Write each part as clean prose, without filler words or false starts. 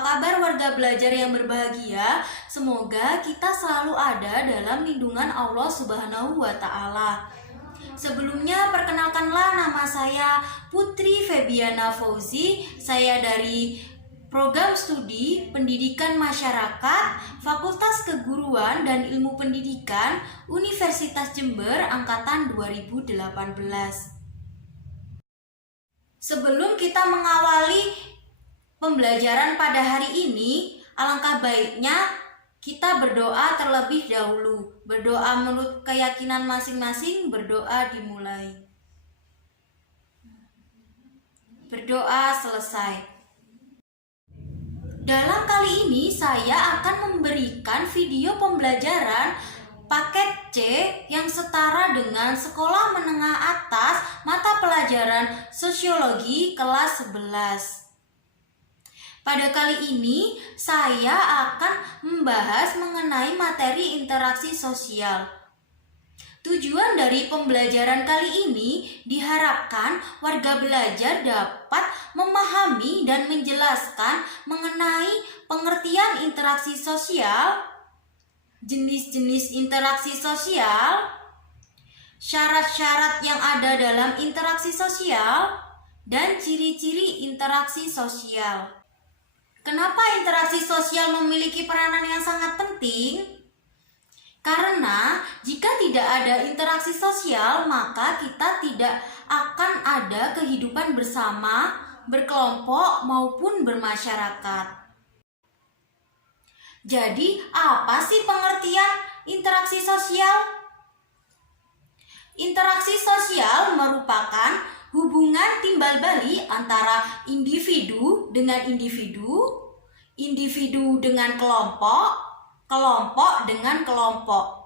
kabar warga belajar yang berbahagia? Semoga kita selalu ada dalam lindungan Allah Subhanahu wa Ta'ala. Sebelumnya, perkenalkanlah, nama saya Putri Febiana Fauzi. Saya dari Program Studi Pendidikan Masyarakat, Fakultas Keguruan dan Ilmu Pendidikan, Universitas Jember, Angkatan 2018. Sebelum kita mengawali pembelajaran pada hari ini, alangkah baiknya kita berdoa terlebih dahulu. Berdoa menurut keyakinan masing-masing, berdoa dimulai. Berdoa selesai. Dalam kali ini saya akan memberikan video pembelajaran paket C yang setara dengan sekolah menengah atas mata pelajaran sosiologi kelas 11. Pada kali ini saya akan membahas mengenai materi interaksi sosial. Tujuan dari pembelajaran kali ini diharapkan warga belajar dapat memahami dan menjelaskan mengenai pengertian interaksi sosial, jenis-jenis interaksi sosial, syarat-syarat yang ada dalam interaksi sosial, dan ciri-ciri interaksi sosial. Kenapa interaksi sosial memiliki peranan yang sangat penting? Karena jika tidak ada interaksi sosial, maka kita tidak akan ada kehidupan bersama, berkelompok, maupun bermasyarakat. Jadi, apa sih pengertian interaksi sosial? Interaksi sosial merupakan hubungan timbal balik antara individu dengan individu, individu dengan kelompok, kelompok dengan kelompok.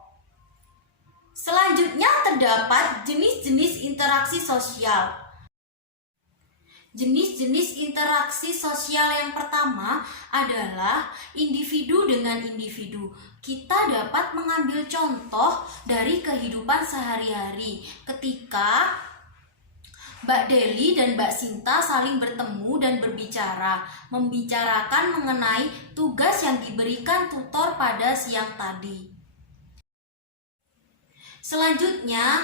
Selanjutnya terdapat jenis-jenis interaksi sosial. Jenis-jenis interaksi sosial yang pertama adalah individu dengan individu. Kita dapat mengambil contoh dari kehidupan sehari-hari ketika Mbak Deli dan Mbak Sinta saling bertemu dan berbicara, membicarakan mengenai tugas yang diberikan tutor pada siang tadi. Selanjutnya,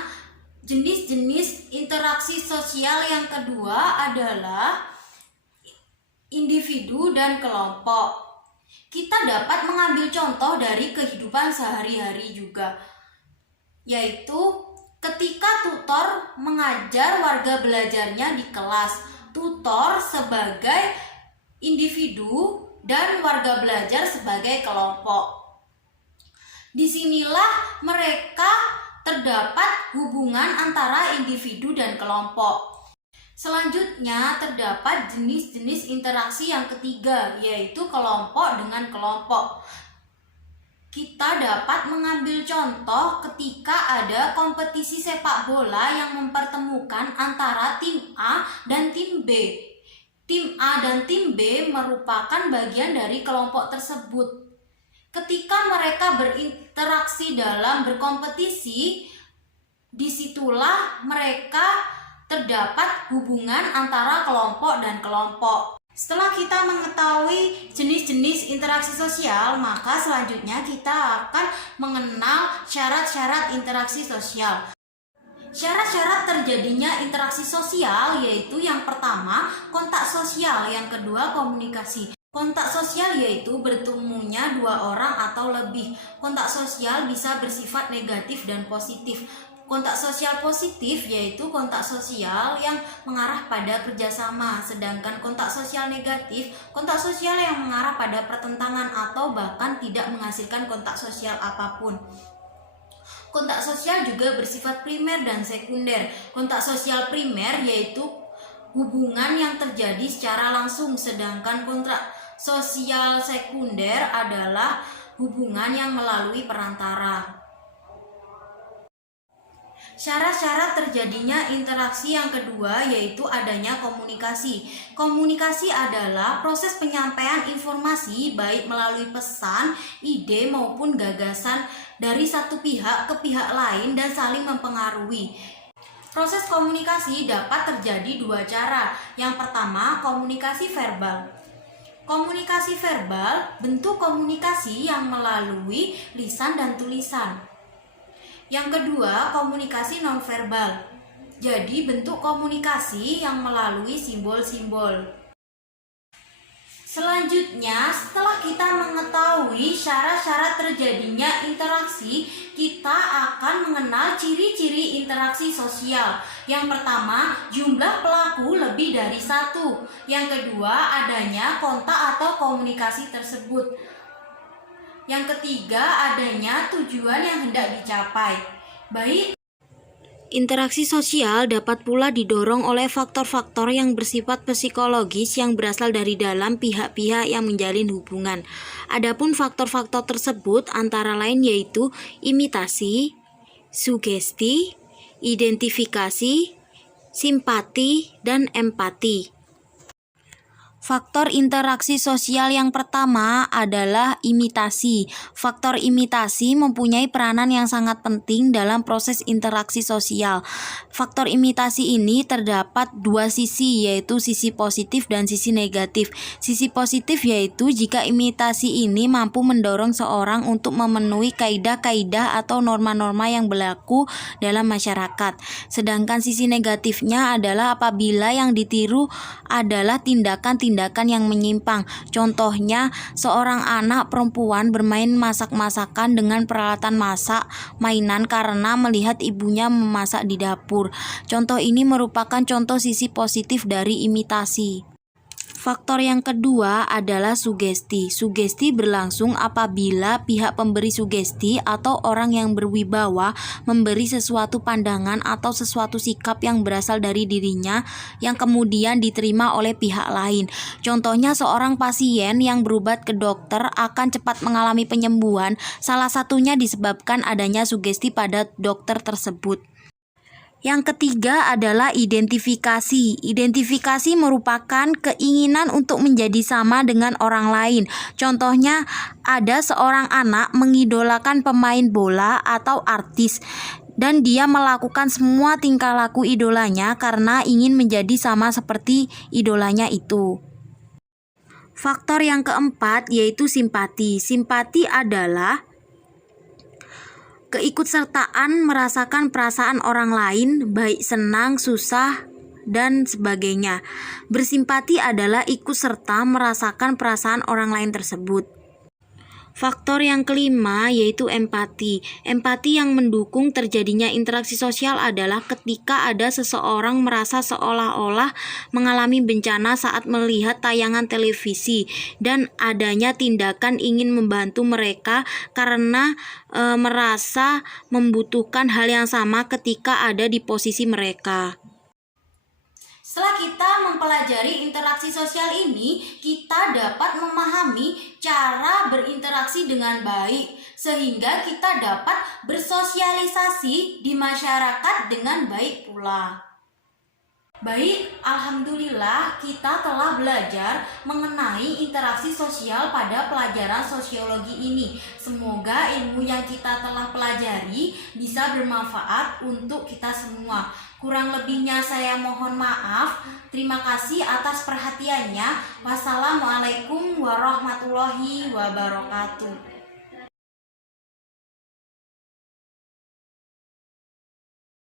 jenis-jenis interaksi sosial yang kedua adalah individu dan kelompok. Kita dapat mengambil contoh dari kehidupan sehari-hari juga, yaitu ketika tutor mengajar warga belajarnya di kelas. Tutor sebagai individu dan warga belajar sebagai kelompok. Disinilah mereka terdapat hubungan antara individu dan kelompok. Selanjutnya terdapat jenis-jenis interaksi yang ketiga, yaitu kelompok dengan kelompok. Kita dapat mengambil contoh ketika ada kompetisi sepak bola yang mempertemukan antara tim A dan tim B. Tim A dan tim B merupakan bagian dari kelompok tersebut. Ketika mereka berinteraksi dalam berkompetisi, disitulah mereka terdapat hubungan antara kelompok dan kelompok. Setelah kita mengetahui jenis-jenis interaksi sosial, maka selanjutnya kita akan mengenal syarat-syarat interaksi sosial. Syarat-syarat terjadinya interaksi sosial yaitu yang pertama, kontak sosial, yang kedua, komunikasi. Kontak sosial yaitu bertemunya dua orang atau lebih. Kontak sosial bisa bersifat negatif dan positif. Kontak sosial positif yaitu kontak sosial yang mengarah pada kerjasama, sedangkan kontak sosial negatif, kontak sosial yang mengarah pada pertentangan atau bahkan tidak menghasilkan kontak sosial apapun. Kontak sosial juga bersifat primer dan sekunder. Kontak sosial primer yaitu hubungan yang terjadi secara langsung, sedangkan kontak sosial sekunder adalah hubungan yang melalui perantara. Syarat-syarat terjadinya interaksi yang kedua yaitu adanya komunikasi. Komunikasi adalah proses penyampaian informasi baik melalui pesan, ide maupun gagasan dari satu pihak ke pihak lain dan saling mempengaruhi. Proses komunikasi dapat terjadi dua cara. Yang pertama, komunikasi verbal. Komunikasi verbal, bentuk komunikasi yang melalui lisan dan tulisan. Yang kedua, komunikasi nonverbal. Jadi bentuk komunikasi yang melalui simbol-simbol. Selanjutnya, setelah kita mengetahui syarat-syarat terjadinya interaksi, kita akan mengenal ciri-ciri interaksi sosial. Yang pertama, jumlah pelaku lebih dari satu. Yang kedua, adanya kontak atau komunikasi tersebut. Yang ketiga, adanya tujuan yang hendak dicapai. Baik. Interaksi sosial dapat pula didorong oleh faktor-faktor yang bersifat psikologis yang berasal dari dalam pihak-pihak yang menjalin hubungan. Adapun faktor-faktor tersebut antara lain yaitu imitasi, sugesti, identifikasi, simpati, dan empati. Faktor interaksi sosial yang pertama adalah imitasi. Faktor imitasi mempunyai peranan yang sangat penting dalam proses interaksi sosial. Faktor imitasi ini terdapat dua sisi, yaitu sisi positif dan sisi negatif. Sisi positif yaitu jika imitasi ini mampu mendorong seorang untuk memenuhi kaidah-kaidah atau norma-norma yang berlaku dalam masyarakat. Sedangkan sisi negatifnya adalah apabila yang ditiru adalah tindakan yang menyimpang. Contohnya, seorang anak perempuan bermain masak-masakan dengan peralatan masak mainan karena melihat ibunya memasak di dapur. Contoh ini merupakan contoh sisi positif dari imitasi. Faktor yang kedua adalah sugesti. Sugesti berlangsung apabila pihak pemberi sugesti atau orang yang berwibawa memberi sesuatu pandangan atau sesuatu sikap yang berasal dari dirinya yang kemudian diterima oleh pihak lain. Contohnya, seorang pasien yang berobat ke dokter akan cepat mengalami penyembuhan, salah satunya disebabkan adanya sugesti pada dokter tersebut. Yang ketiga adalah identifikasi. Identifikasi merupakan keinginan untuk menjadi sama dengan orang lain. Contohnya, ada seorang anak mengidolakan pemain bola atau artis dan dia melakukan semua tingkah laku idolanya karena ingin menjadi sama seperti idolanya itu. Faktor yang keempat yaitu simpati. Simpati adalah keikutsertaan merasakan perasaan orang lain, baik senang, susah, dan sebagainya. Bersimpati adalah ikut serta merasakan perasaan orang lain tersebut. Faktor yang kelima yaitu empati. Empati yang mendukung terjadinya interaksi sosial adalah ketika ada seseorang merasa seolah-olah mengalami bencana saat melihat tayangan televisi dan adanya tindakan ingin membantu mereka karena merasa membutuhkan hal yang sama ketika ada di posisi mereka. Setelah kita mempelajari interaksi sosial ini, kita dapat memahami cara berinteraksi dengan baik, sehingga kita dapat bersosialisasi di masyarakat dengan baik pula. Baik, alhamdulillah kita telah belajar mengenai interaksi sosial pada pelajaran sosiologi ini. Semoga ilmu yang kita telah pelajari bisa bermanfaat untuk kita semua. Kurang lebihnya saya mohon maaf. Terima kasih atas perhatiannya. Wassalamualaikum warahmatullahi wabarakatuh.